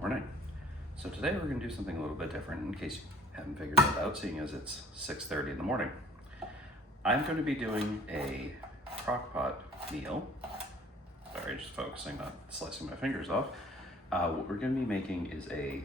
Morning. So today we're going to do something a little bit different in case you haven't figured that out, seeing as it's 6:30 in the morning. I'm going to be doing a crockpot meal. Sorry, just focusing, not slicing my fingers off. What we're going to be making is a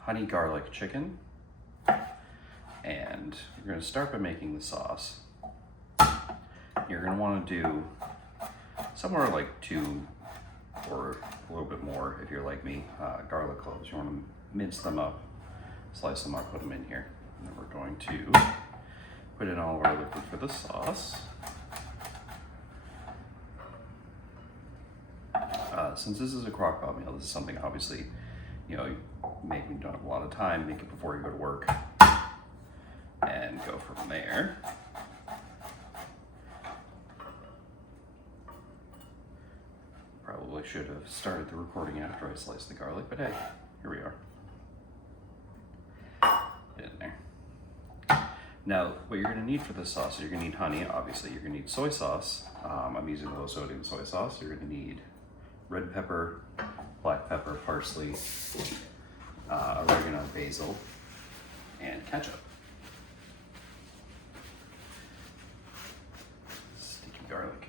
honey garlic chicken, and we're going to start by making the sauce. You're going to want to do somewhere like 2 or a little bit more if you're like me, garlic cloves. You want to mince them up, slice them up, put them in here. And then we're going to put in all of our liquid for the sauce. Since this is a crockpot meal, this is something obviously, you make when you don't have a lot of time, make it before you go to work, and go from there. Probably should have started the recording after I sliced the garlic, but hey, here we are. Get in there. Now, what you're gonna need for this sauce, you're gonna need honey, obviously. You're gonna need soy sauce. I'm using low sodium soy sauce. You're gonna need red pepper, black pepper, parsley, oregano, basil, and ketchup. Sticky garlic.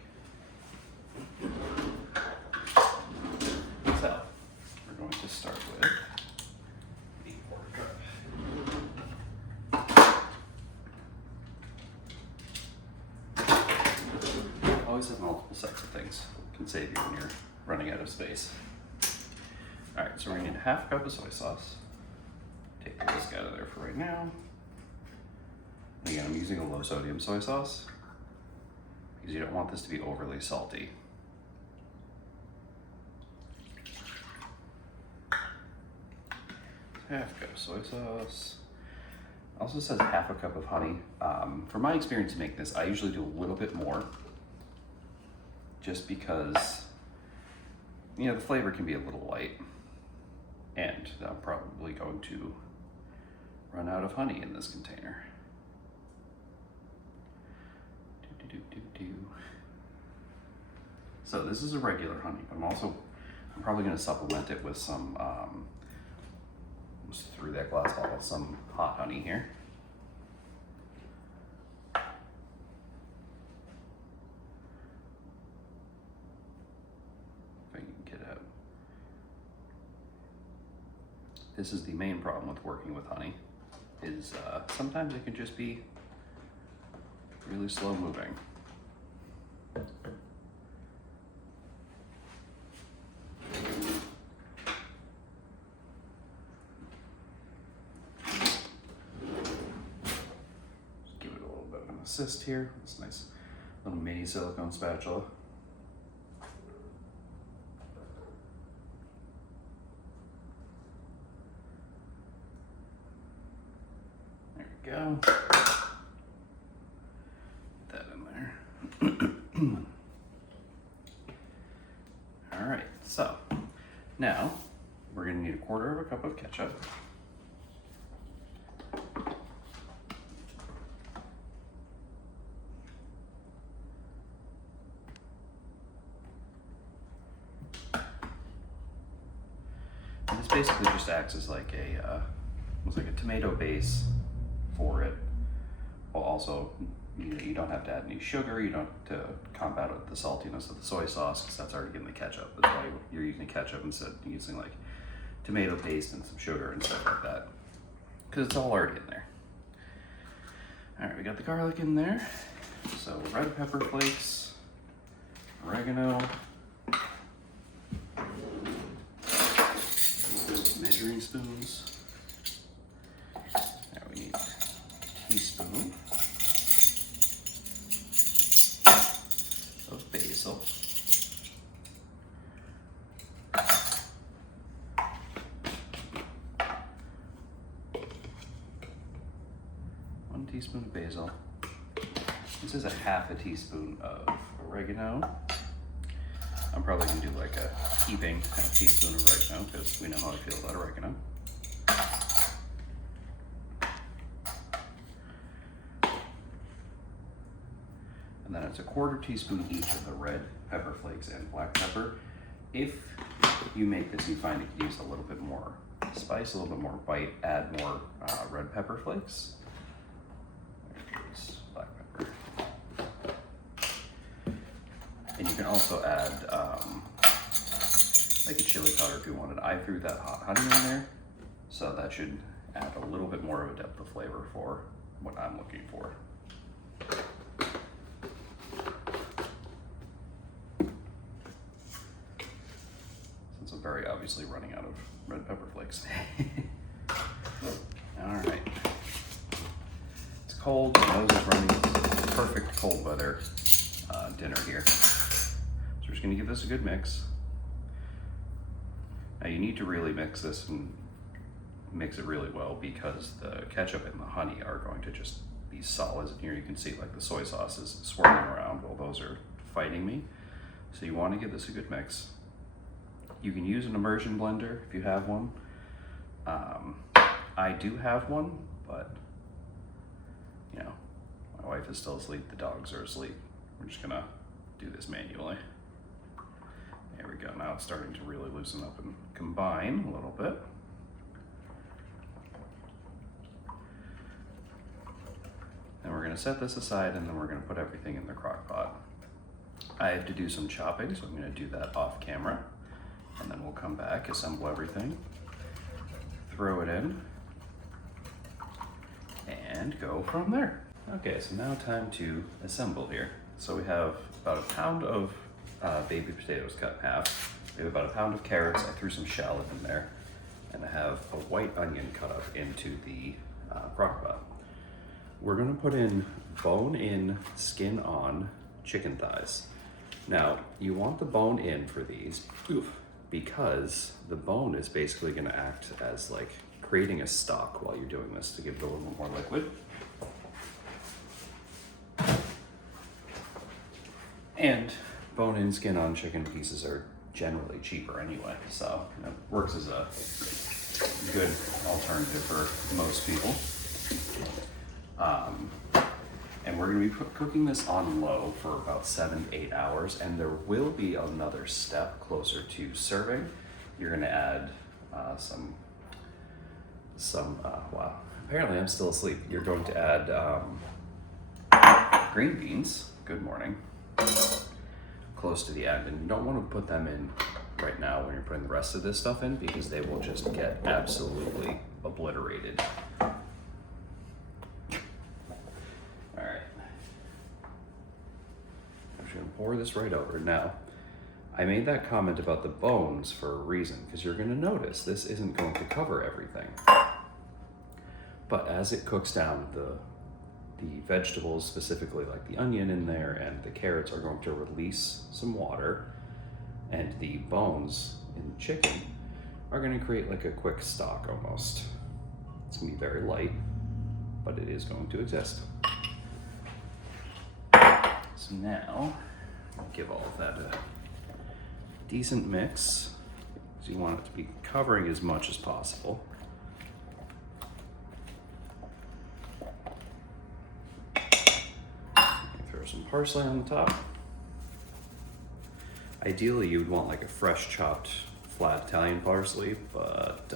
So, we're going to start with the quarter cup. Always have multiple sets of things. Can save you when you're running out of space. All right, so we're gonna need a 1/2 cup of soy sauce. Take the whisk out of there for right now. Again, I'm using a low sodium soy sauce because you don't want this to be overly salty. Half cup of soy sauce. Also says 1/2 cup of honey. For my experience to make this, I usually do a little bit more, just because the flavor can be a little light, and I'm probably going to run out of honey in this container. So this is a regular honey, but I'm probably going to supplement it with some, just through that glass bottle, some hot honey here. This is the main problem with working with honey, is sometimes it can just be really slow moving. Just give it a little bit of an assist here. This nice little mini silicone spatula. Go. Put that in there. All right, so now we're going to need 1/4 cup of ketchup. And this basically just acts as like almost like a tomato base for it, while also you don't have to add any sugar. You don't have to compound out the saltiness of the soy sauce because that's already in the ketchup. That's why you're using ketchup instead of using like tomato paste and some sugar and stuff like that, because it's all already in there. All right, we got the garlic in there. So red pepper flakes, oregano, measuring spoons. Now we need teaspoon of basil, one teaspoon of basil. This is a 1/2 teaspoon of oregano. I'm probably gonna do like a heaping 1/2 teaspoon of oregano because we know how I feel about oregano. And then it's a 1/4 teaspoon each of the red pepper flakes and black pepper. if you make this, you find you can use a little bit more spice, a little bit more bite, add more red pepper flakes. There's black pepper. And you can also add like a chili powder if you wanted. I threw that hot honey in there, so that should add a little bit more of a depth of flavor for what I'm looking for. Since I'm very obviously running out of red pepper flakes. All right. It's cold, the nose is running. Perfect cold weather dinner here. So we're just gonna give this a good mix. Now you need to really mix this and mix it really well because the ketchup and the honey are going to just be solids. And here you can see like the soy sauce is swirling around while those are fighting me. So you want to give this a good mix. You can use an immersion blender if you have one. I do have one, but you know, my wife is still asleep, the dogs are asleep. We're just gonna do this manually. There we go, now it's starting to really loosen up and combine a little bit. And we're gonna set this aside and then we're gonna put everything in the crock pot. I have to do some chopping, so I'm gonna do that off camera. And then we'll come back, assemble everything, throw it in, and go from there. Okay, so now time to assemble here. So we have about a pound of baby potatoes cut in half. We have about a pound of carrots. I threw some shallot in there. And I have a white onion cut up into the crock pot. We're gonna put in bone-in, skin-on chicken thighs. Now, you want the bone in for these because the bone is basically gonna act as like creating a stock while you're doing this to give it a little bit more liquid. And bone-in, skin-on chicken pieces are generally cheaper anyway, so it works as a good alternative for most people. And we're gonna be cooking this on low for about 7 to 8 hours, and there will be another step closer to serving. You're gonna add wow, apparently I'm still asleep. You're going to add green beans, good morning, close to the end. And you don't wanna put them in right now when you're putting the rest of this stuff in because they will just get absolutely obliterated. Gonna pour this right over. Now, I made that comment about the bones for a reason, because you're gonna notice this isn't going to cover everything. But as it cooks down, the vegetables, specifically like the onion in there and the carrots, are going to release some water, and the bones in the chicken are gonna create like a quick stock almost. It's gonna be very light, but it is going to exist. So now, give all of that a decent mix. So you want it to be covering as much as possible. Throw some parsley on the top. Ideally, you would want like a fresh chopped flat Italian parsley, but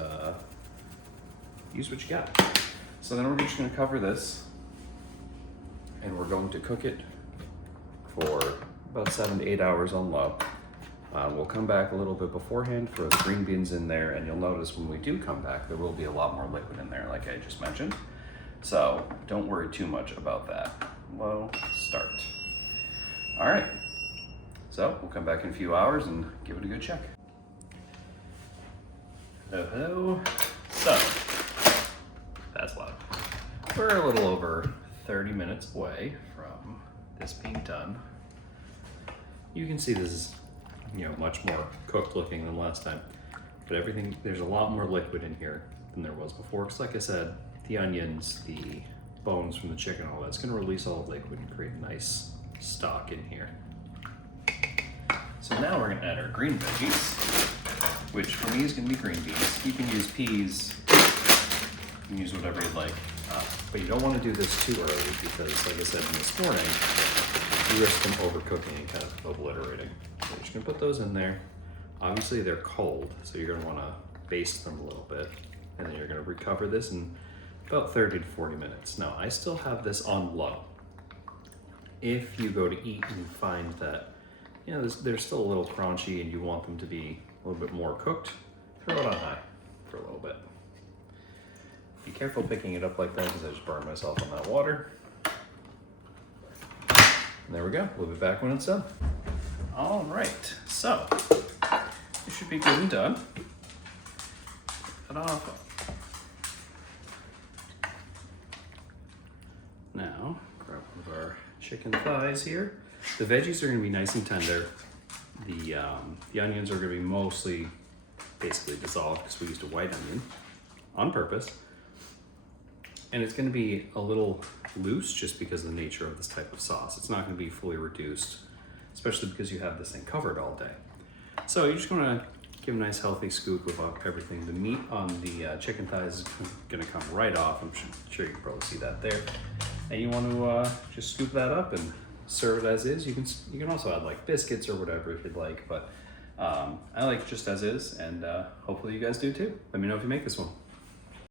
use what you got. So then we're just gonna cover this and we're going to cook it for about 7 to 8 hours on low. We'll come back a little bit beforehand, throw the green beans in there, and you'll notice when we do come back, there will be a lot more liquid in there, like I just mentioned. So don't worry too much about that. Low start. All right, so we'll come back in a few hours and give it a good check. Hello. So, that's loud. We're a little over 30 minutes away from this being done. You can see this is, you know, much more cooked looking than last time, but everything, there's a lot more liquid in here than there was before. Because like I said, the onions, the bones from the chicken, all that's gonna release all the liquid and create a nice stock in here. So now we're gonna add our green veggies, which for me is gonna be green beans. You can use peas, you can use whatever you'd like. But you don't want to do this too early because, like I said this morning, you risk them overcooking and kind of obliterating. So you're just going to put those in there. Obviously they're cold, so you're gonna wanna baste them a little bit, and then you're gonna recover this in about 30 to 40 minutes. Now, I still have this on low. If you go to eat and you find that, you know, they're still a little crunchy and you want them to be a little bit more cooked, throw it on high for a little bit. Be careful picking it up like that because I just burned myself on that water. And there we go. We'll be back when it's done. All right, so it should be good and done. Cut off. Now, grab one of our chicken thighs here. The veggies are gonna be nice and tender. The onions are gonna be mostly basically dissolved because we used a white onion on purpose. And it's gonna be a little loose just because of the nature of this type of sauce. It's not gonna be fully reduced, especially because you have this thing covered all day. So you're just gonna give a nice healthy scoop of everything. The meat on the chicken thighs is gonna come right off. I'm sure you can probably see that there. And you want to just scoop that up and serve it as is. You can also add like biscuits or whatever if you'd like, but I like it just as is, and hopefully you guys do too. Let me know if you make this one.